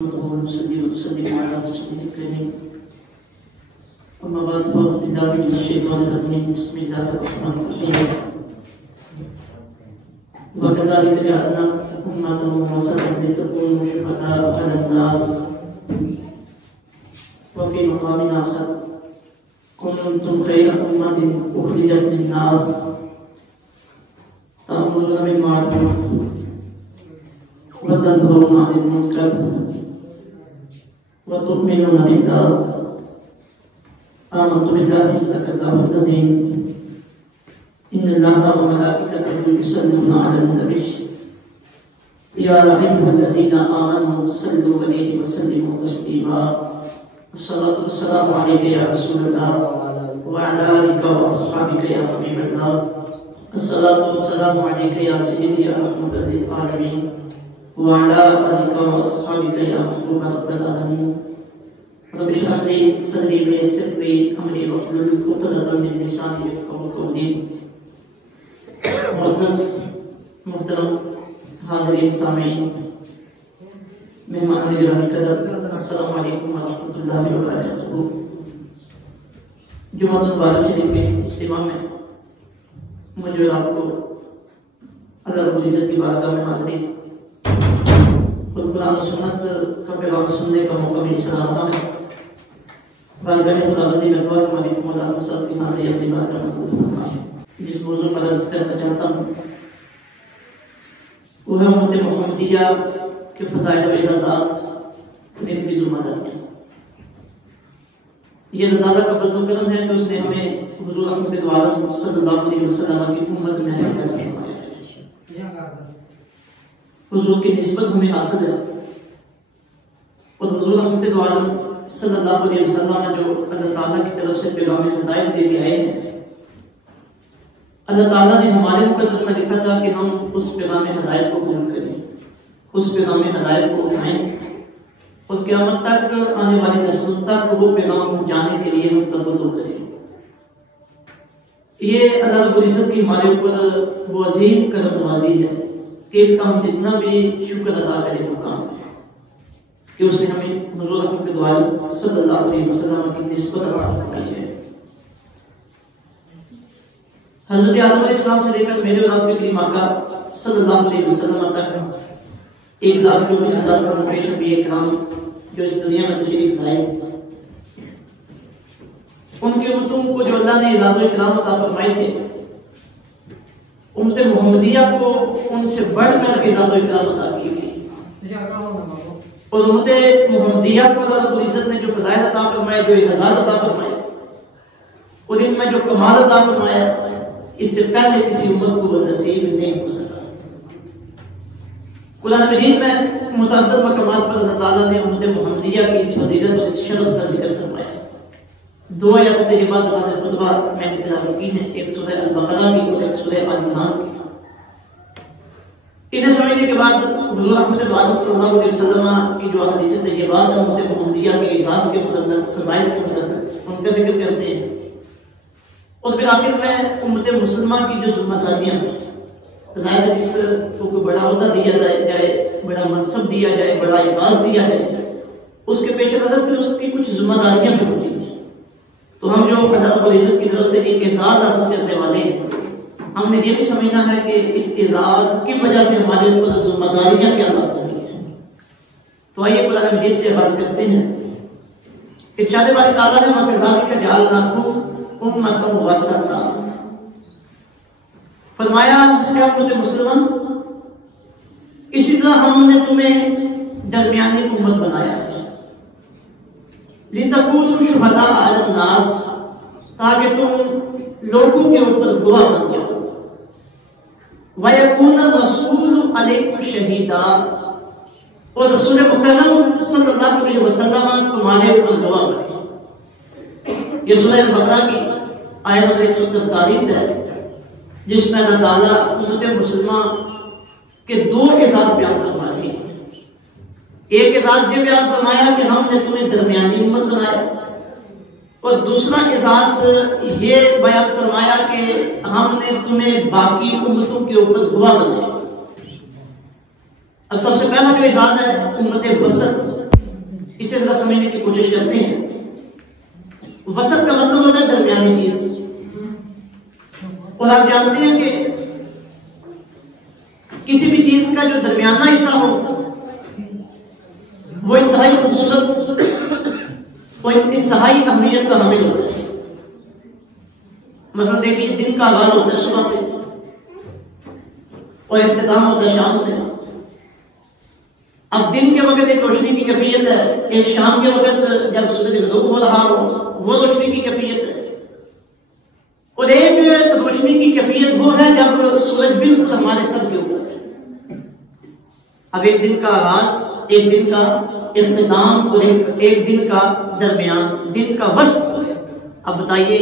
وسلم على رسوله الكريم أما بعد فأعوذ بالله من الشيطان الرجيم بسم الله الرحمن الرحيم وكذلك جعلناكم أمة وسطا لتكونوا شهداء على الناس وفي مقام آخر كنتم خير أمة أخرجت للناس تأمرون بالمعروف وتنهون عن المنكر وتؤمنون بالله آمنت بالله صدق الله العظيم إن الله وملائكته يصلون على النبي يا أيها الذين آمنوا صلوا عليه وسلموا تسليما الصلاة والسلام عليك يا رسول الله وعلى آلك وأصحابك يا حبيب الله الصلاة والسلام عليك يا سيدي يا رحمة للعالمين وعلى آلك وأصحابك يا محبوب رب العالمين رب اشرح لي صدري ويسر لي أمري واحلل عقدة من لساني يفقهوا قولي معزز محترم حاضرین سامعین مہمان گرامی قدر السلام علیکم ورحمۃ اللہ وبرکاتہ۔ جمعہ مبارک شریف کے اجتماع میں مجھے آپ کو اللہ رب العزت کی بارگاہ میں حاضری خود قرآن و سنت کا پیغام سننے کا موقع ملی سلامتہ میں بارگاہ خداوندی میں دعا مالک مولا مصعب کی حاضری اپنی بارگاہ میں قبول فرمائے۔ جس موضوع پر عرض کرنا چاہتا ہوں وہ ہے امت محمدیہ کے فضائل و اعزازات میں بھی ذمہ داری ہے۔ یہ اللہ تعالیٰ کا فضل و کرم ہے کہ اس نے ہمیں حضور احمد عالم صلی اللہ علیہ وسلم کی امت میں سے پیدا فرمایا۔ حضور کی نسبت ہمیں حاصل ہے اور حضور احمد عالم صلی اللہ علیہ وسلم جو اللہ تعالیٰ کی طرف سے پیغام ہدایت دے کے آئے ہیں، اللہ تعالیٰ نے ہمارے مقدر میں لکھا تھا کہ ہم اس پیغام ہدایت کو قبول کریں، اس پیغام ہدایت کو اٹھائیں اور قیامت تک آنے والی نسلوں تک وہ پیغام پہنچانے کے لیے ہم تبدل کریں۔ یہ اللہ رب العزت کی ہمارے اوپر وہ عظیم کرم نوازی ہے کہ اس کا ہم جتنا بھی شکر ادا کریں وہ کام ہے کہ اس نے ہمیں حضور احمد عالم صلی اللہ علیہ وسلم کی نسبت عطا فرمائی ہے۔ حضرت آدم علیہ السلام سے لے کر میرے اور آپ کے کریم آقا صلی اللہ علیہ وسلم تک 1,20,000 کرم پیش انبیاء کرام جو اس دنیا میں تشریف لائے، ان کی امتوں کو جو اللہ نے اعزاز و اکرام عطا فرمائے تھے، امت محمدیہ کو ان سے بڑھ کر اعزاز و اکرام عطا کی گئی اور امت محمدیہ کو اللہ رب العزت نے جو فضائل عطا فرمائے، جو اعزازات عطا فرمائے اور ان میں جو کمال عطا فرمایا، اس سے پہلے کسی امت کو وہ نصیب نہیں ہو سکا۔ قرآن مجید میں متعدد مقامات پر اللہ تعالیٰ نے امت محمدیہ کی اس فضیلت اور اس شرف کا ذکر فرمایا۔ 2 آیات طیبات بعد خطبہ میں نے تلاوت کی ہیں، ایک سورہ البقرہ کی اور ایک سورہ آل عمران کی۔ انہیں سمجھنے کے بعد حضور احمد عالم صلی اللہ علیہ وسلم کی جو حدیث طیبات ہیں امت محمدیہ کے اعزاز کے متعلق، فضائل کے متعلق، ان کا ذکر کرتے ہیں اور پھر آخر میں امت مسلمہ کی جو ذمہ داریاں ہیں، ظاہر جس کو کوئی بڑا عہدہ دیا جائے، بڑا منصب دیا جائے، بڑا اعزاز دیا جائے، اس کے پیش نظر پھر اس کی کچھ ذمہ داریاں بھی ہوتی ہیں۔ تو ہم جو اللہ رب العزت کی طرف سے ایک اعزاز حاصل کرنے والے ہیں، ہم نے یہ بھی سمجھنا ہے کہ اس اعزاز کی وجہ سے ہمارے اوپر ذمہ داریاں کیا لاحق ہوئی ہیں۔ تو آئیے قرآن مجید سے آغاز کرتے ہیں۔ ارشاد باری تعالیٰ نے وَكَذَلِكَ جَعَلْنَاكُمْ أُمَّةً وَسَطًا، فرمایا کہ امت مسلمان اسی طرح ہم نے تمہیں درمیانی امت بنایا ہے، لِتَكُونُوا شُهَدَاءَ عَلَى النَّاسِ، تاکہ تم لوگوں کے اوپر گواہ بن جاؤ، وَيَكُونَ الرَّسُولُ عَلَيْكُمْ شَهِيدًا، اور رسول مکرم صلی اللہ علیہ وسلم تمہارے اوپر گواہ بنے۔ یہ سورہ البقرہ کی آیت نمبر 143 ہے، جس میں اللہ تعالیٰ امت مسلمہ کے 2 اعزاز بیان فرما رہے ہیں۔ ایک اعزاز یہ بیان فرمایا کہ ہم نے تمہیں درمیانی امت بنایا، اور دوسرا اعزاز یہ بیان فرمایا کہ ہم نے تمہیں باقی امتوں کے اوپر گواہ بنایا۔ اب سب سے پہلا جو اعزاز ہے امت وسط، اسے ذرا سمجھنے کی کوشش کرتے ہیں. وسط کا مطلب ہوتا ہے درمیانی چیز. اور آپ جانتے ہیں کہ کسی بھی چیز کا جو درمیانہ حصہ ہو وہ انتہائی خوبصورت اور انتہائی اہمیت کا حامل ہوتا ہے. مثلا دیکھیے دن کا آغاز ہوتا ہے صبح سے اور اختتام ہوتا ہے شام سے. اب دن کے وقت ایک روشنی کی کیفیت ہے, ایک شام کے وقت جب سورج غروب ہو رہا ہو وہ روشنی کی کیفیت ہے, اور ایک روشنی کی کیفیت وہ ہے جب سورج بالکل ہمارے سر کے اوپر ہے. اب ایک دن کا آغاز, ایک دن کا اختتام اور ایک دن کا درمیان, دن کا وسط. اب بتائیے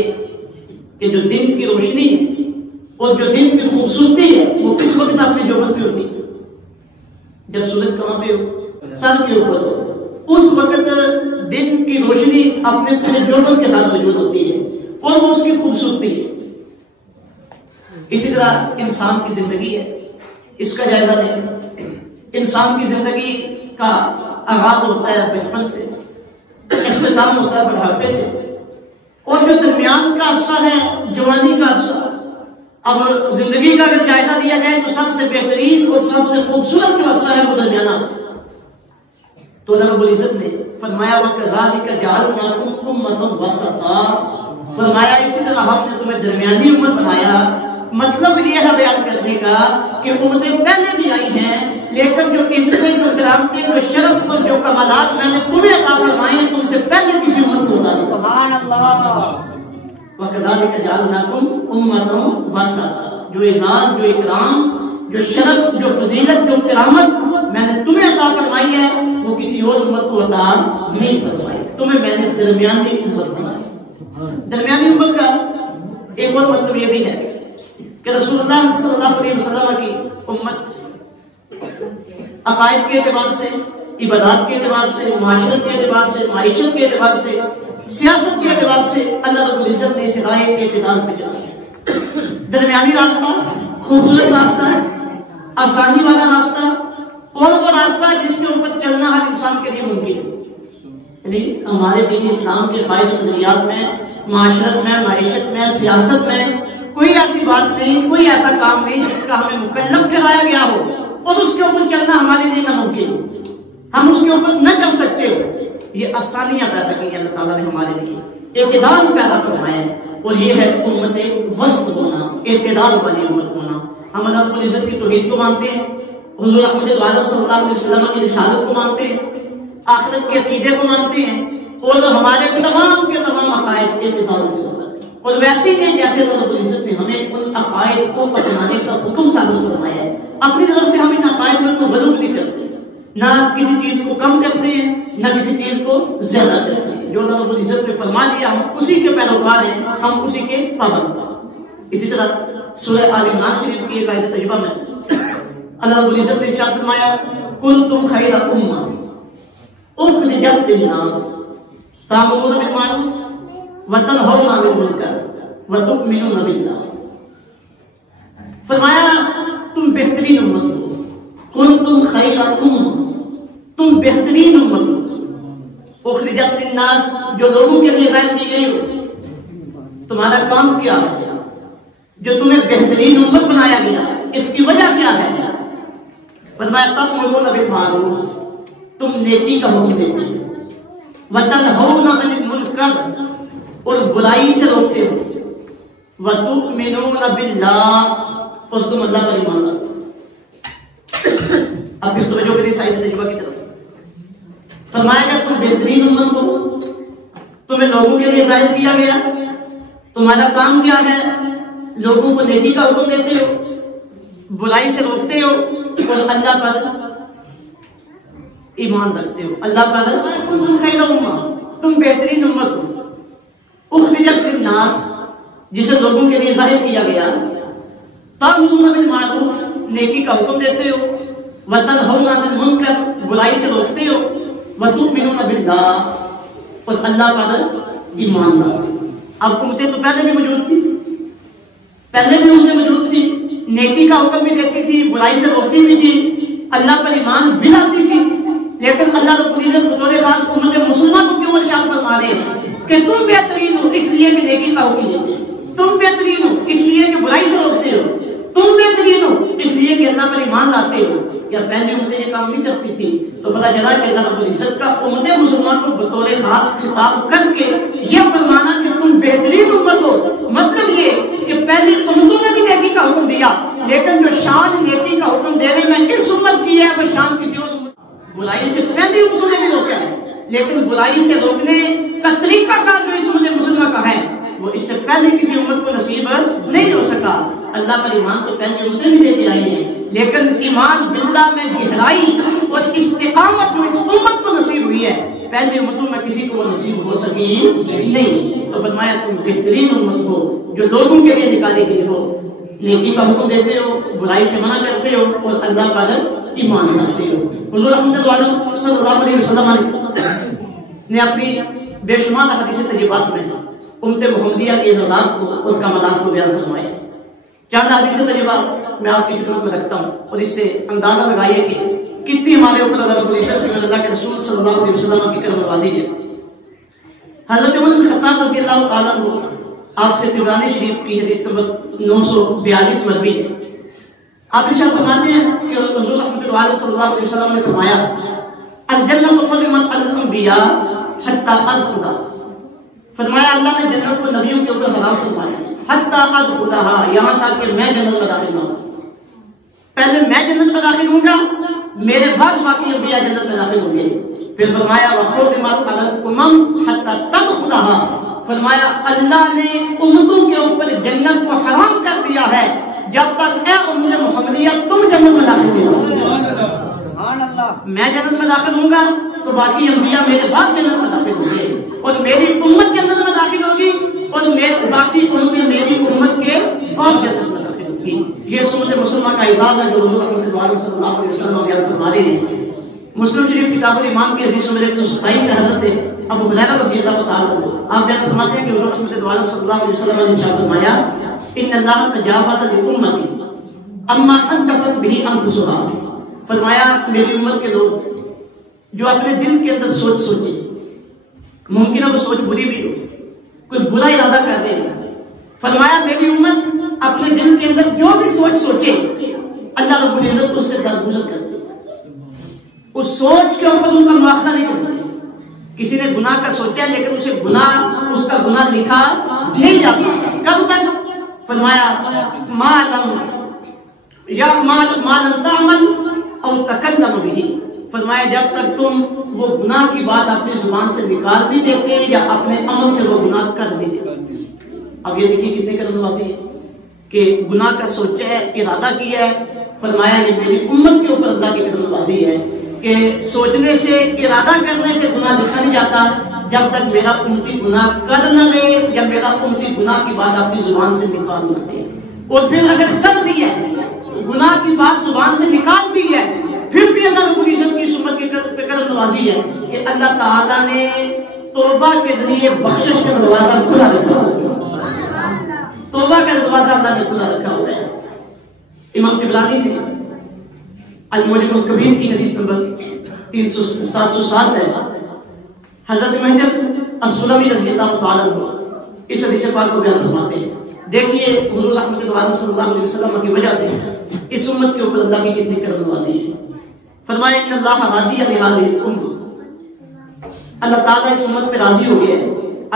کہ جو دن کی روشنی ہے اور جو دن کی خوبصورتی ہے وہ کس وقت اپنے جوبن پہ ہوتی ہے؟ جب سورج کہاں پہ ہو؟ سر کے اوپر ہو. اس وقت دن کی روشنی اپنے پورے جوبن کے ساتھ موجود ہوتی ہے اور وہ اس کی خوبصورتی ہے. اسی طرح انسان کی زندگی ہے, اس کا جائزہ لیں. انسان کی زندگی کا آغاز ہوتا ہے بچپن سے, اختتام ہوتا ہے بڑھاپے سے, اور جو درمیان کا عرصہ ہے جوانی کا عرصہ. اب زندگی کا اگر جائزہ لیا جائے تو سب سے بہترین اور سب سے خوبصورت جو عرصہ ہے وہ درمیانہ عرصہ. تو اللہ رب العزت نے فرمایا وَكَذَلِكَ جَعَلْنَاكُمْ أُمَّةً وَسَطًا, فرمایا اسی طرح ہم نے تمہیں درمیانی امت بنایا. مطلب یہ ہے بیان کرنے کا کہ امتیں پہلے بھی آئی ہیں, لیکن جو عزتیں, جو کرامتیں, جو شرف اور جو کمالات میں نے تمہیں عطا فرمائے ہیں تم سے پہلے کسی امت کو عطا نہیں. سبحان اللہ. وَكَذَلِكَ جَعَلْنَاكُمْ أُمَّةً وَسَطًا, جو اعزاز, جو اکرام, جو شرف, جو فضیلت, جو کرامت میں نے تمہیں عطا فرمائی ہے وہ کسی اور امت کو عطا نہیں فرمائی. تمہیں میں نے درمیانی امت بنائی. درمیانی امت کا ایک اور مطلب یہ بھی ہے کہ رسول اللہ صلی اللہ علیہ وسلم کی امت عقائد کے اعتبار سے, عبادات کے اعتبار سے, معاشرت کے اعتبار سے, معیشت کے اعتبار سے, سیاست کے اعتبار سے اللہ رب العزت نے اس رائے اعتدال پہ چلا. درمیانی راستہ, خوبصورت راستہ, آسانی والا راستہ, اور وہ راستہ جس کے اوپر چلنا ہر انسان کے لیے ممکن ہے. یعنی ہمارے دین اسلام کے قائد نظریات میں, معاشرت میں, معیشت میں, سیاست میں کوئی ایسی بات نہیں, کوئی ایسا کام نہیں جس کا ہمیں مکلف ٹھہرایا گیا ہو اور اس کے اوپر چلنا ہمارے لیے ناممکن ہو, ہم اس کے اوپر نہ چل سکتے ہو. یہ آسانیاں پیدا کی اللہ تعالیٰ نے ہمارے لیے, اعتدال پیدا فرمایا ہے, اور یہ ہے امت وسط ہونا, اعتدال والی امت ہونا. ہم اللہ رب العزت کی توحید کو مانتے ہیں, حضور احمد غالب صلی اللہ علیہ وسلم کی رسالت کو مانتے ہیں, آخرت کے عقیدے کو مانتے ہیں, اور ہمارے تمام کے تمام عقائد اعتدال کے اوپر. اور ویسے ہی جیسے اللہ رب العزت نے ہمیں ان عقائد کو اپنانے کا حکم ثابت فرمایا ہے, اپنی طرف سے ہم ان عقائد میں کوئی غلو نہیں کرتے, نہ کسی چیز کو کم کرتے ہیں, نہ کسی چیز کو زیادہ کرتے ہیں. جو اللہ رب العزت نے فرما دیا ہم اسی کے پیروکار ہیں, ہم اسی کے پابند ہیں. اسی طرح سورہ آل عمران شریف کی ایک آیت تجربہ میں اللہ رب العزت نے ارشاد فرمایا کنتم خیر امہ اخرجت للناس تأمرون بالمعروف وتنہون عن المنکر وتؤمنون باللہ. فرمایا تم بہترین امت ہو, کنتم خیر امہ, تم بہترین امت ہو. اخرجت للناس, جو لوگوں کے لیے ظاہر کی گئی ہو. تمہارا کام کیا ہے جو تمہیں بہترین امت بنایا گیا, اس کی وجہ کیا ہے؟ فرمایا تأمرون بالمعروف, تم نیکی کا حکم دیتے ہو, وتنہون عن المنکر, اور برائی سے روکتے ہو, وتؤمنون باللہ, اور تم اللہ پر ایمان لاتے ہو. اب پھر توجہ کریے سائد تجربہ کی طرف. فرمایا کہ تم بہترین امت ہو, تمہیں لوگوں کے لیے ظاہر کیا گیا, تمہارا کام کیا ہے؟ لوگوں کو نیکی کا حکم دیتے ہو, برائی سے روکتے ہو, اور اللہ پر ایمان رکھتے ہو. اللہ پر تم خیر امہ, تم بہترین امت ہو. اخرجت للناس, جسے لوگوں کے لیے ظاہر کیا گیا. تأمرون بالمعروف, نیکی کا حکم دیتے ہو. وتنہون عن المنکر, برائی سے روکتے ہو. وتؤمنون باللہ, اور اللہ پر ایمان لاتے ہو. اب امتیں تو پہلے بھی موجود تھی, پہلے بھی امتیں موجود تھی, نیکی کا حکم بھی دیتی تھی, برائی سے روکتی بھی تھی, اللہ پر ایمان بھی لاتی تھی. لیکن اللہ رب العزت بطور خاص امت کہ تم بہترین ہو اس لیے کہ نیکی کا حکم دیتے ہو، تم بہترین ہو اس لیے کہ برائی سے روکتے ہو، تم بہترین ہو اس لیے کہ اللہ پر ایمان لاتے ہو۔ کیا پہلی امتیں یہ کام نہیں کرتی تھی؟ تو پتہ چلا کہ اللہ رب العزت کا امت مسلمان کو بطور خاص خطاب کر کے یہ فرمانا کہ تم بہترین امت ہو، مطلب یہ کہ پہلی امتوں نے بھی نیکی کا حکم دیا، لیکن جو شان نیکی کا حکم دینے میں اس امت کی ہے وہ شان کسی اور امت۔ برائی سے پہلی امتوں نے بھی روکا ہے، لیکن برائی سے روکنے کا طریقہ کار جو اس امت مسلمہ کا ہے وہ اس سے پہلے کسی امت کو نصیب نہیں ہو سکا۔ اللہ پر ایمان تو پہلی امتیں بھی دیتی آئی ہیں، لیکن ایمان باللہ میں گہرائی اور استقامت جو اس امت کو نصیب ہوئی ہے پہلی امتوں میں کسی کو وہ نصیب ہو سکی نہیں۔ تو فرمایا تم بہترین امت ہو جو لوگوں کے لیے نکالی گئی ہو، نیکی کا حکم دیتے ہو، برائی سے منع کرتے ہو اور اللہ پر ایمان رکھتے ہو۔ حضور احمد عالم صلی اللہ علیہ وسلم نے اپنی بے شمار حدیث طیبات میں امت محمدیہ کے اعزازات کو اور کمالات کو بیان فرمایا۔ چند حدیث طیبات میں آپ کی خدمت میں رکھتا ہوں اور اس سے اندازہ لگائیے کہ کتنی ہمارے اوپر اللہ رب العزت اور اللہ کے رسول صلی اللہ علیہ وسلم کی کرم نوازی ہے۔ حضرت عمر بن خطاب رضی اللہ تعالیٰ عنہ آپ سے طبرانی شریف کی حدیث نمبر 942 مروی ہے۔ آپ ارشاد فرماتے ہیں کہ حضور رحمۃ اللہ صلی اللہ علیہ وسلم نے فرمایا الجنت حرمت علی الانبیاء حتی ادخلھا، فرمایا اللہ نے جنت کو نبیوں کے اوپر حرام فرمایا حتی ادخلھا، یہاں تک کہ میں جنت میں داخل نہ ہوں۔ پہلے میں جنت میں داخل ہوں گا، میرے بعد باقی انبیاء جنت میں داخل ہوں گے۔ پھر فرمایا وحرمت علی الامم حتی تدخلھا، فرمایا اللہ نے امتوں کے اوپر جنت کو حرام کر دیا ہے جب تک اے امت محمدیہ تم جنت میں داخل نہیں ہو۔ میں جنت میں داخل ہوں گا تو باقی انبیاء میرے بعد جنت میں داخل ہوں گے اور میری امت جنت میں داخل ہوگی اور باقی امتیں میری امت کے بعد جنت میں داخل ہوگی۔ یہ امت مسلمہ کا اعزاز ہے جو حضور اکرم صلی اللہ علیہ وسلم بیان فرما رہے ہیں۔ مسلم شریف کتاب الایمان کی حدیث نمبر 127 سے حضرت ابو ہریرہ رضی اللہ تعالیٰ عنہ آپ بیان فرماتے ہیں کہ حضور رحمۃ اللہ صلی اللہ علیہ وسلم نے ارشاد فرمایا ان اللہ تجاوز لامتی اما حدثت به انفسها، فرمایا میری امت کے لوگ جو اپنے دل کے اندر سوچے، ممکن ہے وہ سوچ بری بھی ہو، کوئی برا ارادہ کر دے، فرمایا میری امت اپنے دل کے اندر جو بھی سوچے اللہ رب العزت اس سے درگزر کر دے، اس سوچ کے اوپر ان کا مواخذہ نہیں کرتے۔ کسی نے گناہ کا سوچا لیکن اسے اس کا گناہ لکھا نہیں جاتا، کب تک؟ فرمایا ما لم تعمل او تکلم به، فرمایا جب تک تم وہ گناہ کی بات اپنی زبان سے نکال نہیں دیتے یا اپنے عمل سے وہ گناہ کر نہیں دیتے۔ اب یہ دیکھیے کتنے کرم نوازی ہے کہ گناہ کا سوچا ہے، ارادہ کیا ہے، فرمایا یہ میری امت کے اوپر اللہ کی کرم نوازی ہے کہ سوچنے سے، ارادہ کرنے سے گناہ لکھا نہیں جاتا جب تک میرا امتی گناہ کر نہ لے یا میرا امتی گناہ کی بات اپنی زبان سے نکال نہ دے۔ اور پھر اگر کر دی ہے گناہ کی بات زبان سے نکال دی ہے پھر بھی اللہ رب العزت کی امت کے کرم نوازی ہے کہ اللہ تعالیٰ نے توبہ کے ذریعے بخشش کا دروازہ کھلا رکھا ہوا ہے، توبہ کا دروازہ اللہ نے کھلا رکھا ہوا ہے۔ امام طبرانی نے المعجم الکبیر کی حدیث نمبر 707 ہے، حضرت محجب السلمی رضی اللہ تعالیٰ عنہ اس حدیث پاک کو بیان فرماتے ہیں۔ دیکھیے حضور رحمۃ اللہ صلی اللہ علیہ وسلم کی وجہ سے اس امت کے اوپر اللہ کی کتنی کرم نوازی ہے۔ فرمایا ان اللہ راضی علی هذه الامه، اللہ تعالیٰ اس امت پہ راضی ہو گیا ہے،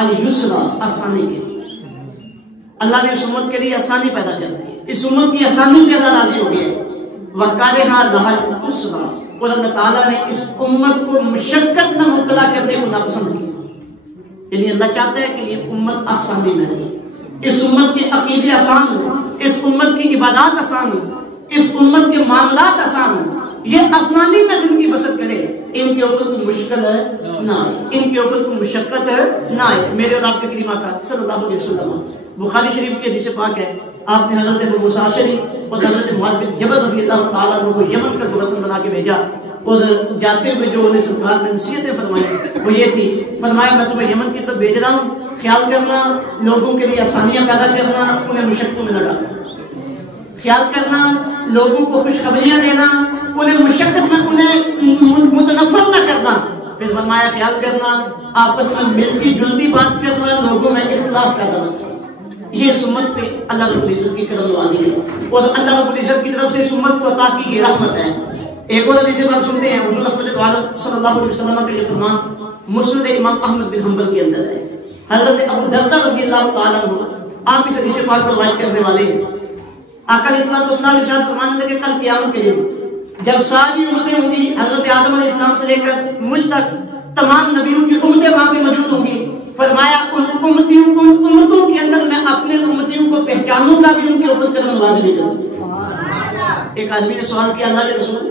الیسرا آسانی کے، اللہ نے اس امت کے لیے آسانی پیدا کر دی ہے، اس امت کی آسانی پہ اللہ راضی ہو گیا ہے۔ وکارہا لہا العسرا، اور اللہ تعالیٰ نے اس امت کو مشقت میں مبتلا کرنے کو ناپسند کیا، یعنی اللہ چاہتا ہے کہ یہ امت آسانی میں رہے، اس امت کے عقیدے آسان ہو، اس امت کی عبادات آسان ہو، اس امت کے معاملات آسان ہو، یہ آسانی میں زندگی بسر کرے، ان کے اوپر کوئی مشکل نہ آئے، ان کے اوپر کوئی مشقت نہ آئے۔ میرے اور آپ کے کریم آقا صلی اللہ علیہ وسلم بخاری شریف کے حدیث پاک ہے، آپ نے حضرت ابو موسیٰ اشعری اور حضرت معاذ بن جبل رضی اللہ تعالیٰ عنہ کو یمن کا گورنر بنا کے بھیجا، اور جاتے ہوئے جو انہیں سرکار نے نصیحتیں فرمائی وہ یہ تھی، فرمایا میں تمہیں یمن کی طرف بھیج رہا ہوں، خیال کرنا لوگوں کے لیے آسانیاں پیدا کرنا، انہیں مشقتوں میں نہ ڈالنا، خیال کرنا لوگوں کو خوشخبریاں دینا، انہیں مشقت میں انہیں متنفر نہ کرنا، پھر فرمایا خیال کرنا آپس میں ملتی جلتی بات کرنا، لوگوں میں اختلاف پیدا نہ کرنا۔ یہ اس امت پہ اللہ رب العزت کی کرم نوازی ہے اور اللہ رب العزت کی طرف سے اس امت کو عطا کی گئی رحمت ہے۔ ایک اور حدیث بات سنتے ہیں، حضور رحمت عالم صلی اللہ علیہ وسلم کا یہ فرمان مسند امام احمد بن حنبل کے اندر ہے۔ حضرت ابو دردہ رضی اللہ تعالیٰ عنہ آپ اس حدیث پاک کو روایت کرنے والے ہیں۔ آقا علیہ السلام ارشاد فرمانے لگے کل قیامت کے دن جب ساری امتیں ہوں گی، حضرت آدم علیہ السلام سے لے کر مجھ تک تمام نبیوں کی امتیں وہاں پہ موجود ہوں گی، فرمایا ان امتوں کے اندر میں اپنے امتیوں کو پہچانوں گا بھی، ان کے اوپر کرم نوازی بھی کروں گا۔ ایک آدمی نے سوال کیا اللہ کے رسول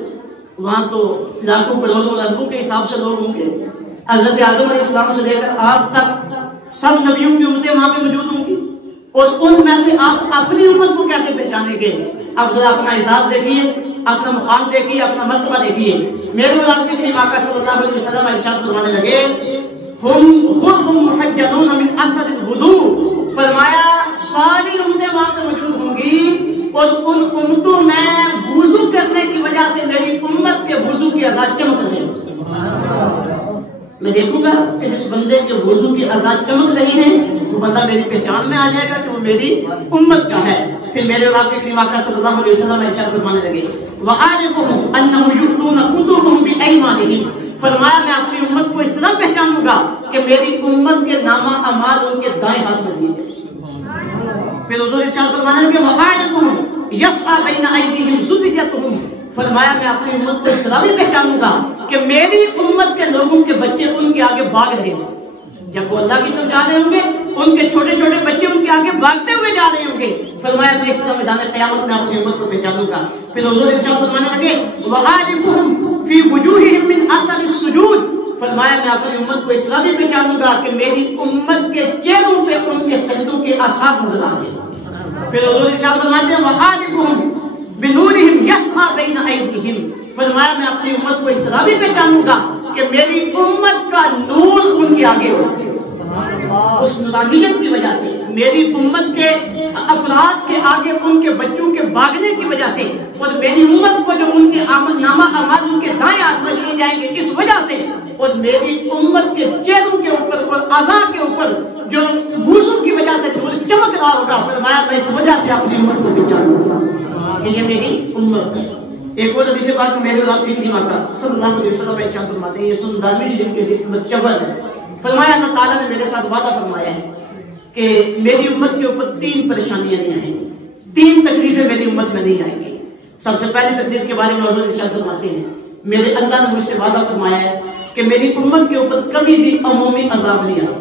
وہاں تو لاکھوں کروڑوں لڑکوں کے حساب سے لوگ ہوں گے، حضرت آدم علیہ السلام سے لے کر آپ تک سب نبیوں کی امتیں وہاں پہ موجود ہوں گی، اور ان میں سے آپ اپنی امت کو کیسے پہچانیں گے؟ اب ذرا اپنا احساس دیکھیے، اپنا مقام دیکھیے، اپنا مرتبہ دیکھیے۔ میرے اور آپ کے کریم آقا صلی اللہ علیہ وسلم ارشاد فرمانے لگے خُذْهُمْ مُحَجَّلُونَ مِنْ أَثَرِ الْوُضُوءِ، فرمایا ساری امتیں وہاں پہ موجود ہوں گی اور ان امتوں میں وضو کرنے کی وجہ سے میری امت کے وضو کی اذان چمک رہی ہے۔ میں دیکھوں گا کہ جس بندے کے وضو کی اذان چمک رہی ہے وہ بندہ میری پہچان میں آ جائے گا کہ وہ میری امت کا ہے۔ پھر میرے اور آپ کے کریم آقا صلی اللہ علیہ وسلم ارشاد فرمانے لگے وَعَارِفُهُمْ أَنَّهُمْ يُؤْتُونَ كُتُبَهُمْ بِأَيْمَانِهِمْ، فرمایا میں اپنی امت کو اس طرح پہچانوں گا کہ میری امت کے نامہ اعمال ان کے دائیں ہاتھ میں دیے گئے۔ پھر حضور ارشاد فرمانے لگے وَعَارِفُهُمْ يَسْعَىٰ بَيْنَ أَيْدِيهِمْ ذُرِّيَّتُهُمْ، فرمایا میں اپنی امت کو اس طرح بھی پہچانوں گا کہ میری امت کے لوگوں کے بچے ان کے آگے بھاگ رہے ہیں، جب وہ اللہ کی طرف جا رہے ہوں گے ان کے چھوٹے چھوٹے بچے ان کے آگے بھاگتے ہوئے جا رہے ہوں گے، فرمایا میں اس طرح میدان قیامت میں اپنی امت کو پہچانوں گا۔ پھر حضور ارشاد فرمانے لگے وَعَارِفُهُمْ فِي وُجُوهِهِمْ مِنْ أَثَرِ السُّجُودِ، فرمایا میں اپنی امت کو اس طرح بھی پہچانوں گا کہ میری امت کے چہروں پہ ان کے سجدوں کے آثار نظر آ رہے ہیں۔ پھر حضور ارشاد فرماتے ہیں وَعَارِفُهُمْ بِنُورِهِمْ يَسْعَىٰ بَيْنَ أَيْدِيهِمْ، فرمایا میں اپنی امت کو اس طرح بھی پہچانوں گا کہ میری امت کا نور ان کے آگے ہو، اس نورانیت کی وجہ سے میری امت کے افراد کے آگے ان کے بچوں کے بھاگنے کی وجہ سے، اور میری امت کو جو ان کے نامہ اعمال ان کے دائیں ہاتھ میں لیے جائیں گے اس وجہ سے، اور میری امت کے چہروں کے اوپر اور اعضاء کے اوپر جو وضو کی وجہ سے نور چمک رہا ہوگا، فرمایا میں اس وجہ سے اپنی امت کو پہچانوں گا کہ یہ میری امت ہے۔ ایک اور حدیث پاک میں میرے اور آپ کے کریم آقا صلی اللہ علیہ وسلم ارشاد فرماتے ہیں، یہ سنن دارمی شریف کی حدیث نمبر 54 ہے، فرمایا اللہ تعالیٰ نے میرے ساتھ وعدہ فرمایا ہے کہ میری امت کے اوپر 3 پریشانیاں نہیں آئیں گی، 3 تکلیفیں میری امت میں نہیں آئیں گی۔ سب سے پہلی تکلیف کے بارے میں حضور ارشاد فرماتے ہیں میرے اللہ نے مجھ سے وعدہ فرمایا ہے کہ میری امت کے اوپر کبھی بھی عمومی عذاب نہیں آئے،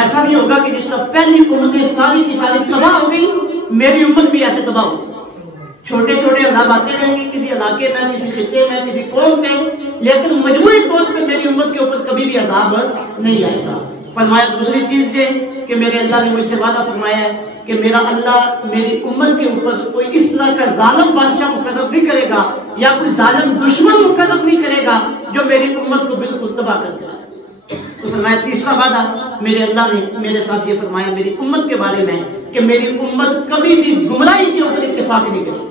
ایسا نہیں ہوگا کہ جس طرح پہلی امتیں ساری کی ساری تباہ ہو گئی میری امت بھی ایسے تباہ ہوگی، چھوٹے چھوٹے عذاب آتے رہیں گے کسی علاقے میں، کسی خطے میں، کسی قوم میں، لیکن مجموعی طور پہ میری امت کے اوپر کبھی بھی عذاب نہیں آئے گا۔ فرمایا دوسری چیز یہ کہ میرے اللہ نے مجھ سے وعدہ فرمایا ہے کہ میرا اللہ میری امت کے اوپر کوئی اس طرح کا ظالم بادشاہ مقرر نہیں کرے گا یا کوئی ظالم دشمن مقرر نہیں کرے گا جو میری امت کو بالکل تباہ کر دے۔ تو فرمایا تیسرا وعدہ میرے اللہ نے میرے ساتھ یہ فرمایا میری امت کے بارے میں کہ میری امت کبھی بھی گمراہی کے اوپر اتفاق نہیں کرے گی،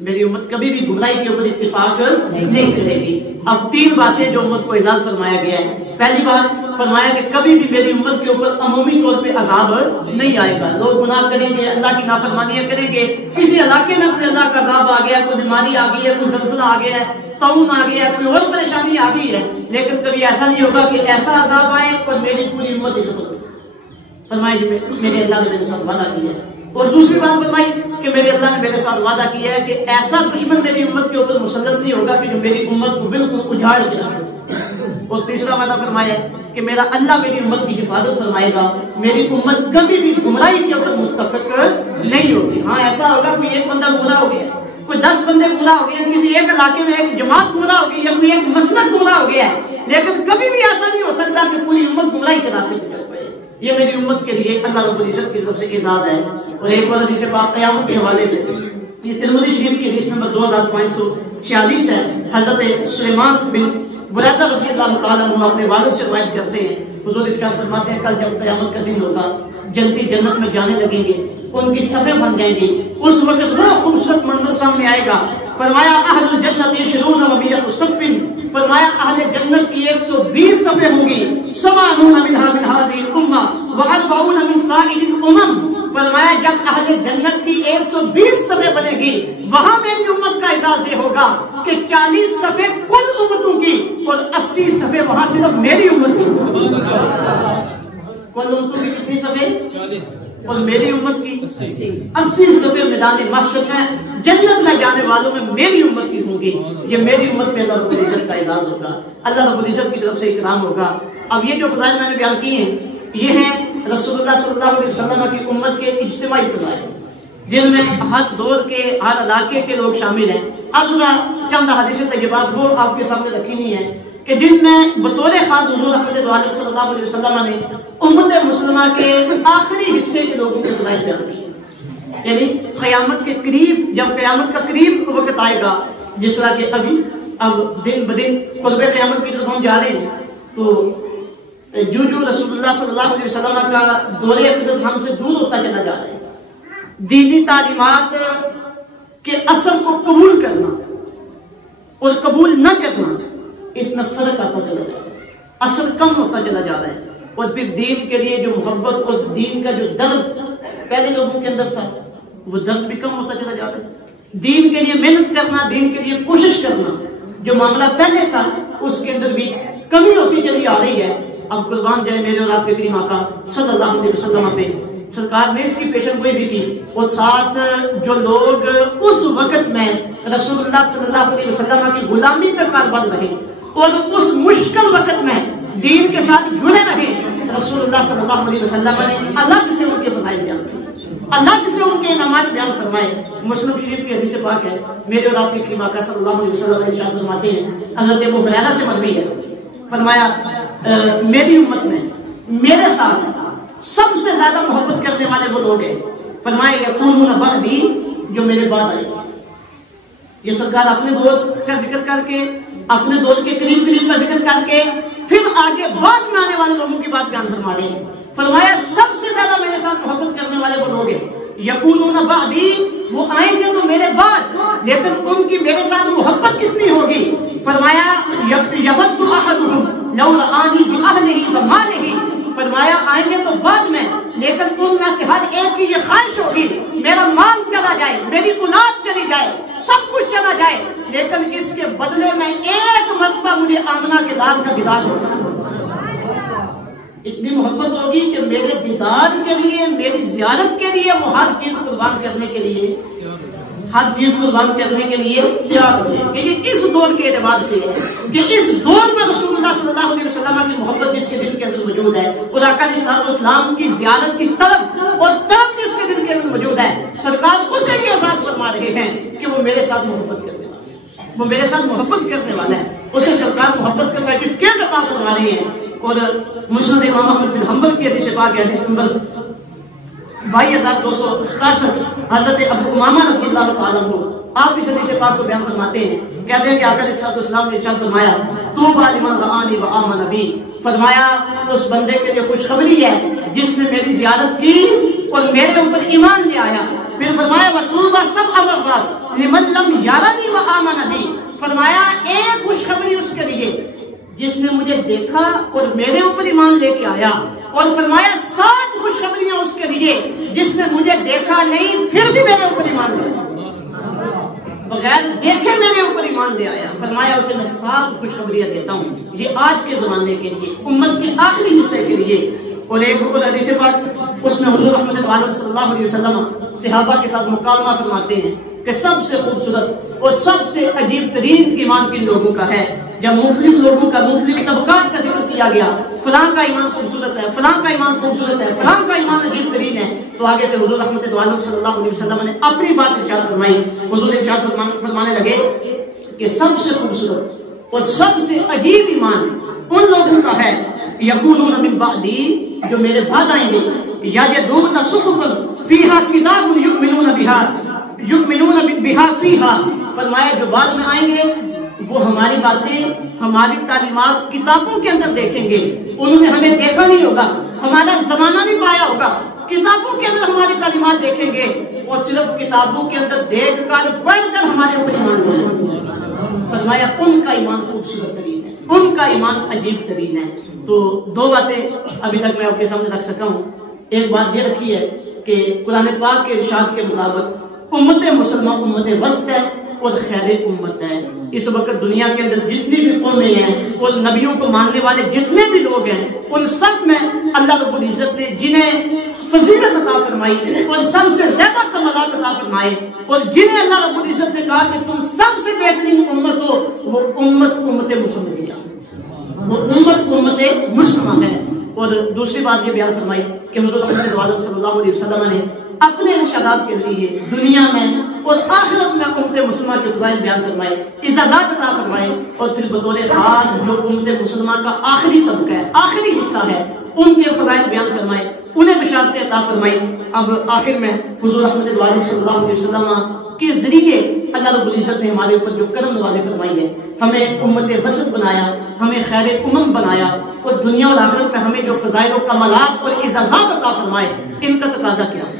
میری امت کبھی بھی گمراہی کے اوپر اتفاق نہیں کرے گی۔ اب 3 باتیں جو امت کو اعزاز فرمایا گیا ہے، پہلی بات فرمایا کہ کبھی بھی میری امت کے اوپر عمومی طور پہ عذاب نہیں آئے گا، لوگ گناہ کریں گے، اللہ کی نافرمانیاں کریں گے، کسی علاقے میں کوئی اللہ کا عذاب آ گیا، کوئی بیماری آ گئی ہے، کوئی زلزلہ آ گیا ہے، طاعون آ گیا ہے، کوئی اور پریشانی آ گئی ہے، لیکن کبھی ایسا نہیں ہوگا کہ ایسا عذاب آئے اور میری پوری امت ہی ختم ہو۔ فرمایا جی میرے اللہ نے میرے ساتھ وعدہ کیا ہے۔ اور دوسری بات فرمائی کہ میرے اللہ نے میرے ساتھ وعدہ کیا ہے کہ ایسا دشمن میری امت کے اوپر مسلط نہیں ہوگا کہ جو میری امت کو بالکل اجاڑ دے۔ اور تیسرا وعدہ فرمایا ہے کہ میرا اللہ میری امت کی حفاظت فرمائے گا، میری امت کبھی بھی گمراہی کے اوپر متفق نہیں ہوگی۔ ہاں ایسا ہوگا کوئی ایک بندہ گمراہ ہو گیا، کوئی 10 بندے گمراہ ہو گئے، کسی ایک علاقے میں ایک جماعت گمراہ ہو گئی یا کوئی ایک مسلک گمراہ ہو گیا ہے، لیکن کبھی بھی ایسا نہیں ہو سکتا کہ پوری امت گمراہی کے راستے پہ چل پائے۔ یہ میری امت کے لیے اللہ رب العزت کی طرف سے اعزاز ہے۔ اور ایک اور حدیث پاک قیامت کے حوالے سے یہ ترمذی شریف کی حدیث نمبر 2546 ہے، حضرت سلیمان بن بریدہ رضی اللہ تعالیٰ عنہ اپنے والد سے روایت کرتے ہیں، حضور ارشاد فرماتے ہیں کل جب قیامت کا دن ہوگا جنتی جنت میں جانے لگیں گے، ان کی صفیں بن جائیں گی، اس وقت بڑا خوبصورت منظر سامنے آئے گا۔ فرمایا اہل الجنت یشرون وبیۃ صف فرمایا اہل جنت کی 120 صفحے ہوں گی، 70 منها من هذه الامه و40 من سائر الامم. فرمایا جب اہل جنت کی 120 صفحے بنے گی وہاں میری امت کا اعزاز یہ ہوگا کہ 40 صفحے کل امتوں کی اور 80 صفحے وہاں صرف میری امت کی. کل امتوں کی کتنی صفحے؟ 40 اور میری امت کی 80 صفحے. میدان محشر میں جنت میں جانے والوں میں میری امت کی ہوں گی. یہ میری امت پہ اللہ رب العزت کا اعزاز ہوگا، اللہ رب العزت کی طرف سے اکرام ہوگا. اب یہ جو فضائل میں نے بیان کیے ہیں یہ ہیں رسول اللہ صلی اللہ علیہ وسلم کی امت کے اجتماعی فضائل جن میں ہر دور کے ہر علاقے کے لوگ شامل ہیں. اب ذرا چند حدیث طیبات وہ آپ کے سامنے رکھی نہیں ہیں کہ جن میں بطور خاص حضور احمد عالم صلی اللہ علیہ وسلم نے امت مسلمہ کے آخری حصے کے لوگوں کے فضائل بیان کی. یعنی قیامت کے قریب، جب قیامت کا قریب وقت آئے گا، جس طرح کہ اب دن بدن قرب قیامت کی طرف ہم جا رہے ہیں، تو جو رسول اللہ صلی اللہ علیہ وسلم کا دور اقدس ہم سے دور ہوتا چلا جا رہا ہے. دینی تعلیمات کے اثر کو قبول کرنا اور قبول نہ کرنا، اس میں فرق آتا چلا جا رہا ہے، اثر کم ہوتا چلا جا رہا ہے. اور پھر دین کے لیے جو محبت اور دین کا جو درد پہلے لوگوں کے اندر تھا وہ درد بھی کم ہوتا چلا جا رہا ہے. دین کے لیے محنت کرنا، دین کے لیے کوشش کرنا، جو معاملہ پہلے تھا اس کے اندر بھی کمی ہوتی چلی آ رہی ہے. اب قربان جائے میرے اور آپ کے کریم آقا صلی اللہ علیہ وسلم پہ سرکار نے اس کی پیشن گوئی بھی کی. اور ساتھ جو لوگ اس وقت میں رسول اللہ صلی اللہ علیہ وسلم کی غلامی پہ کاربند رہے اور اس مشکل وقت میں دین کے ساتھ جڑے رہے، رسول اللہ صلی اللہ علیہ وسلم نے الگ سے ان کے فضائل بیان کیے، الگ سے ان کے انعامات بیان فرمائے. مسلم شریف کی حدیث پاک ہے، میرے اور آپ کے کریم آقا صلی اللہ علیہ وسلم نے ارشاد فرماتے ہیں، حضرت ابو ہریرہ سے مروی ہے، فرمایا میری امت میں میرے ساتھ سب سے زیادہ محبت کرنے والے وہ لوگ ہیں. فرمایا یقولون بعدی، جو میرے بعد آئے. یہ سرکار اپنے دور کا ذکر کر کے، اپنے دور کے قریب کا ذکر کر کے پھر آگے بعد میں آنے والے لوگوں کی بات بیان فرما رہے ہیں. فرمایا سب سے زیادہ میرے ساتھ محبت کرنے والے وہ لوگ ہیں. یقولون بعدی، وہ آئیں گے تو میرے بعد، لیکن ان کی میرے ساتھ محبت کتنی ہوگی. فرمایا یود احدہم لو رآنی بأہلہ ومالہ، فرمایا آئیں گے تو بعد میں، لیکن ان میں سے ہر ایک کی یہ خواہش ہوگی میرا مال چلا جائے، میری اولاد چلی جائے، سب کچھ چلا جائے، لیکن اس کے بدلے میں ایک مرتبہ مجھے آمنہ کے لال کا دیدار ہوگا. اتنی محبت ہوگی کہ میرے دیدار کے لیے، میری زیارت کے لیے وہ ہر چیز قربان کرنے کے لیے، ہر چیز قربان کرنے کے لیے تیار ہو جائے. کہ یہ اس دور کے اعتبار سے ہے کہ اس دور میں رسول اللہ صلی اللہ علیہ وسلم کی محبت جس کے دل کے اندر موجود ہے، اور آقا علیہ الصلوۃ والسلام کی زیارت کی طلب اور طلب جس کے دل کے اندر موجود ہے، سرکار اسی کے احساس فرما رہے ہیں کہ وہ میرے ساتھ محبت کرنے والا ہے، وہ میرے ساتھ محبت کرنے والا ہے. اسے سرکار محبت کا سرٹیفکیٹ عطا فرما رہے ہیں. اور مسند امام احمد بن حنبل کی حدیث پاک ہے، حدیث نمبر 2267، حضرت ابو امامہ رضی اللہ تعالیٰ عنہ آپ اس حدیث پاک کو بیان فرماتے ہیں، کہتے ہیں کہ آقا علیہ الصلوۃ والسلام نے ارشاد فرمایا طوبیٰ لمن رآنی وآمن بی، فرمایا اس بندے کے لیے خوشخبری ہے جس نے میری زیارت کی اور میرے اوپر ایمان لے آیا. پھر فرمایا وطوبیٰ سبع مرات لمن لم یرنی وآمن بی، فرمایا ایک خوشخبری اس کے لیے جس نے مجھے دیکھا اور میرے اوپر ایمان لے کے آیا، اور فرمایا 7 خوشخبریاں اس کے لیے جس نے مجھے دیکھا نہیں پھر بھی میرے اوپر ایمان لے آیا، بغیر دیکھے میرے اوپر ایمان لے آیا. فرمایا اسے میں 7 خوشخبریاں دیتا ہوں، یہ آج کے زمانے کے لیے، امت کے آخری حصے کے لیے. اور ایک اور حدیث پاک اس میں حضور احمد عالم صلی اللہ علیہ وسلم صحابہ کے ساتھ مکالمہ فرماتے ہیں کہ سب سے خوبصورت اور سب سے عجیب ترین ایمان کن لوگوں کا ہے. جب مختلف لوگوں کا، مختلف طبقات کا ذکر کیا گیا، فلاں کا ایمان خوبصورت ہے، فلاں کا ایمان خوبصورت ہے، فلاں کا ایمان عجیب ترین ہے، تو آگے سے حضور احمد عالم صلی اللہ علیہ وسلم نے اپنی بات ارشاد فرمائی. حضور ارشاد فرمانے لگے کہ سب سے خوبصورت اور سب سے عجیب ایمان ان لوگوں کا ہے یقولون من بعدی، جو میرے بعد آئیں گے، یجدون صحفا فیہا کتاب یؤمنون بہا فیہا، فرمایا جو بعد میں آئیں گے وہ ہماری باتیں، ہماری تعلیمات کتابوں کے اندر دیکھیں گے. انہوں نے ہمیں دیکھا نہیں ہوگا، ہمارا زمانہ نہیں پایا ہوگا، کتابوں کے اندر ہماری تعلیمات دیکھیں گے اور صرف کتابوں کے اندر دیکھ کر پڑھ کر ہمارے اوپر ایمان لے آئیں گے. فرمایا ان کا ایمان خوبصورت ہے. ان کا ایمان عجیب ترین ہے۔ تو دو باتیں ابھی تک میں آپ کے سامنے رکھ سکا ہوں۔ ایک بات یہ رکھی ہے کہ قرآن پاک کے ارشاد کے مطابق امت مسلمہ امت وسط ہے اور خیر امت ہے۔ اس وقت دنیا کے اندر جتنی بھی قومیں ہیں اور نبیوں کو ماننے والے جتنے بھی لوگ ہیں، ان سب میں اللہ رب العزت نے جنہیں فضیلت عطا فرمائی اور سب سے زیادہ کمالات عطا فرمائے، اور جنہیں اللہ رب العزت نے کہا کہ تم سب سے بہترین امت ہو، وہ امت محمدیہ، وہ امت مسلمہ ہے۔ اور دوسری بات یہ بیان فرمائی کہ حضور محمد صلی اللہ علیہ وسلم نے اپنے ارشادات کے ذریعے دنیا میں اور آخرت میں امت مسلمہ کے فضائل بیان فرمائے، اعزازات عطا فرمائے، اور پھر بطور خاص جو امت مسلمہ کا آخری طبقہ ہے، آخری حصہ ہے، ان کے فضائل بیان فرمائے، انہیں بشارتیں عطا فرمائی۔ اب آخر میں حضور احمد صلی اللہ علیہ وسلم کے ذریعے اللہ رب العزت نے ہمارے اوپر جو کرم نوازی فرمائی ہے، ہمیں امت وسط بنایا، ہمیں خیر امم بنایا، اور دنیا اور آخرت میں ہمیں جو فضائل و کمالات اور اعزازات عطا فرمائے، ان کا تقاضا کیا ہے؟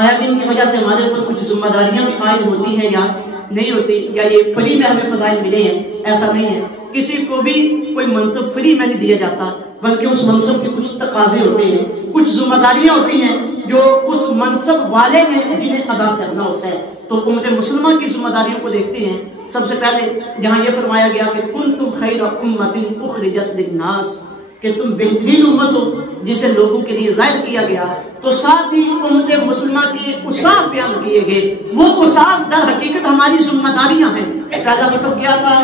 آیا ان کی وجہ سے ہمارے اوپر کچھ ذمہ داریاں بھی عائد ہوتی ہیں یا نہیں ہوتی، یا یہ فری میں ہمیں فضائل ملے ہیں؟ ایسا نہیں ہے، کسی کو بھی کوئی منصب فری میں نہیں دیا جاتا، بلکہ اس منصب کے کچھ تقاضے ہوتے ہیں، کچھ ذمہ داریاں ہوتی ہیں جو اس منصب والے نے جنہیں ادا کرنا ہوتا ہے۔ تو امت مسلمہ کی ذمہ داریوں کو دیکھتے ہیں۔ سب سے پہلے جہاں یہ فرمایا گیا کہ کنتم خیر امۃ اخرجت للناس، کہ تم بہترین امت ہو جسے لوگوں کے لیے ظاہر کیا گیا، تو ساتھ ہی امت مسلمہ کے اوصاف بیان کیے گئے۔ وہ اوصاف در حقیقت ہماری ذمہ داریاں ہیں۔ پہلا وصف کیا تھا؟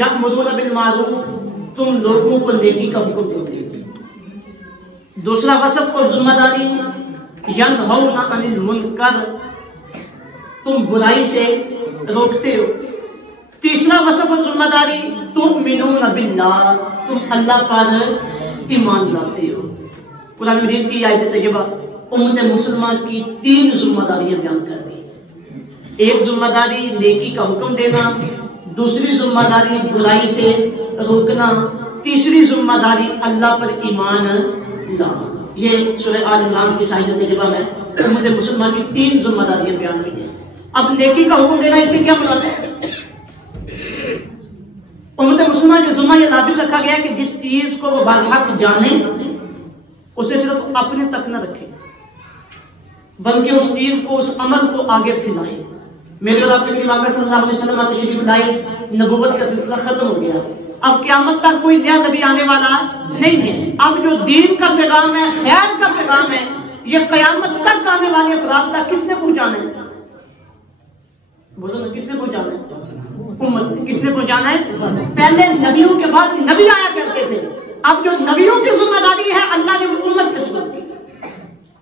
یأمرون بالمعروف، تم لوگوں کو نیکی کا حکم دیتے ہو۔ دوسرا وصف اور ذمہ داری ینہون عن المنکر، تم برائی سے روکتے ہو۔ تیسرا وصف اور ذمہ داری تؤمنون باللہ، تم اللہ پر ایمان لاتے ہو۔ قرآن مجید کی آیت طیبہ امت مسلمہ کی تین ذمہ داریاں بیان کر رہی ہیں۔ ایک ذمہ داری نیکی کا حکم دینا، دوسری ذمہ داری برائی سے روکنا، تیسری ذمہ داری اللہ پر ایمان لانا۔ یہ سورہ آل عمران کی آیت طیبہ میں امت مسلمہ کی تین ذمہ داریاں بیان ہوئی ہیں۔ اب نیکی کا حکم دینا، اس سے کیا مراد ہے؟ امت مسلمہ کے ذمہ یہ لازم رکھا گیا کہ جس چیز کو وہ بالحق جانے اسے صرف اپنے تک نہ رکھے، بلکہ اس چیز کو، اس عمل کو آگے پھیلائے۔ میرے اور آپ کے نبی آقا صلی اللہ علیہ وسلم تشریف لائے، نبوت کا سلسلہ ختم ہو گیا، اب قیامت تک کوئی نیا نبی آنے والا نہیں ہے۔ اب جو دین کا پیغام ہے، خیر کا پیغام ہے، یہ قیامت تک آنے والے افراد تک کس نے پہنچانا ہے؟ بولو نا، کس نے پہنچانا ہے؟ امت نے۔ کس نے پہنچانا ہے؟ پہلے نبیوں کے بعد نبی آیا کرتے تھے، اب جو نبیوں کی ذمہ داری ہے اللہ نے وہ امت کے سپرد کی۔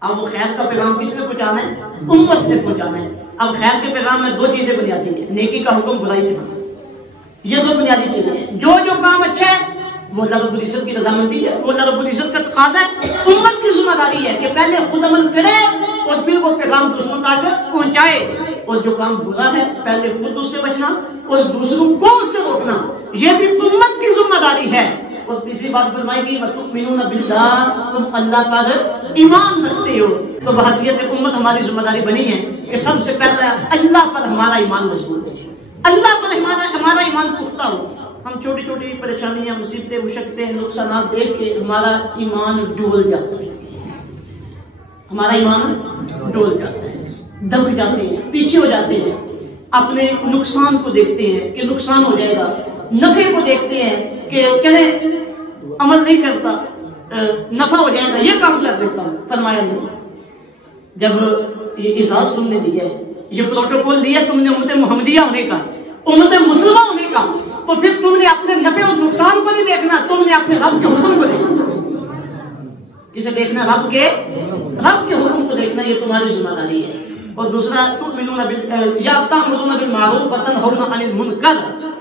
اب وہ خیر کا پیغام کس نے پہنچانا ہے؟ امت نے پہنچانا ہے۔ اب خیر کے پیغام میں دو چیزیں بنیادی ہیں، نیکی کا حکم، برائی سے منع، یہ دو بنیادی چیزیں ہیں۔ جو کام اچھا ہے وہ اللہ رب العزت کی رضامندی ہے، وہ اللہ رب العزت کا تقاضا ہے۔ امت کی ذمہ داری ہے کہ پہلے خود عمل کرے اور پھر وہ پیغام دوسروں تک پہنچائے، اور جو کام برا ہے پہلے خود اس سے بچنا اور دوسروں کو اس سے روکنا، یہ بھی امت کی ذمہ داری ہے۔ اور تیسری بات فرمائی گئی وَتُؤْمِنُونَ بِاللَّهِ، تم اللہ پر ایمان رکھتے ہو۔ تو بحیثیت امت ہماری ذمہ داری بنی ہے کہ سب سے پہلے اللہ پر ہمارا ایمان مضبوط ہو، اللہ پر ہمارا ایمان پختہ ہو۔ ہم چھوٹی چھوٹی پریشانیاں، مصیبتیں، مشقتیں، نقصانات دیکھ کے ہمارا ایمان ڈول جاتا ہے، ہمارا ایمان ڈول جاتا ہے، دب جاتے ہیں، پیچھے ہو جاتے ہیں، اپنے نقصان کو دیکھتے ہیں کہ نقصان ہو جائے گا، نفع کو دیکھتے ہیں کہ چلے عمل نہیں کرتا، نفع ہو جائے گا، یہ کام کر دیتا ہوں۔ فرمایا نہیں، جب یہ اعزاز تم نے دیا ہے، یہ پروٹوکول دیا تم نے امت محمدیہ ہونے کا، امت مسلمہ ہونے کا، تو پھر تم نے اپنے نفع اور نقصان کو نہیں دیکھنا، تم نے اپنے رب کے حکم کو دیکھنا۔ کسے دیکھنا؟ رب کے حکم کو دیکھنا، یہ تمہاری ذمہ داری ہے۔ اور دوسرا تأمرون بالمعروف وتنہون عن المنکر،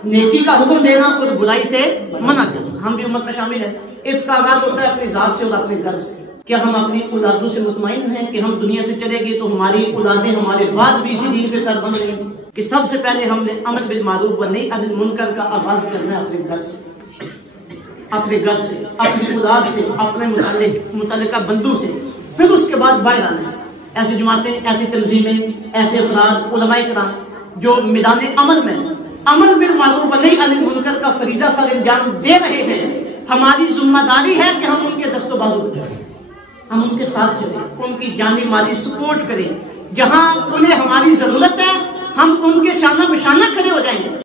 نیکی کا حکم دینا اور برائی سے منع کرنا۔ ہم بھی امت میں شامل ہیں۔ اس کا آغاز ہوتا ہے اپنی ذات سے اور اپنے گھر سے۔ کیا ہم اپنی اولادوں سے مطمئن ہیں کہ ہم دنیا سے چلے گئے تو ہماری اولادیں ہمارے بعد بھی اسی دین پہ کر بن رہی ہیں؟ کہ سب سے پہلے ہم نے امر بالمعروف و نہی عن المنکر کا آغاز کرنا ہے اپنے گھر سے، اپنے گھر سے، اپنی اولاد سے، اپنے متعلقہ بندوں سے، پھر اس کے بعد باہر آنا ہے۔ ایسی جماعتیں، ایسی تنظیمیں، ایسے افراد، علماء کرام جو میدان عمل میں عمل بالمعروف و نہی عن المنکر کا فریضہ سر انجام دے رہے ہیں، ہماری ذمہ داری ہے کہ ہم ان کے دست و بازو بچائیں، ہم ان کے ساتھ چلیں، ان کی جانی مالی سپورٹ کریں، جہاں انہیں ہماری ضرورت ہے ہم ان کے شانہ بشانہ کھڑے ہو جائیں۔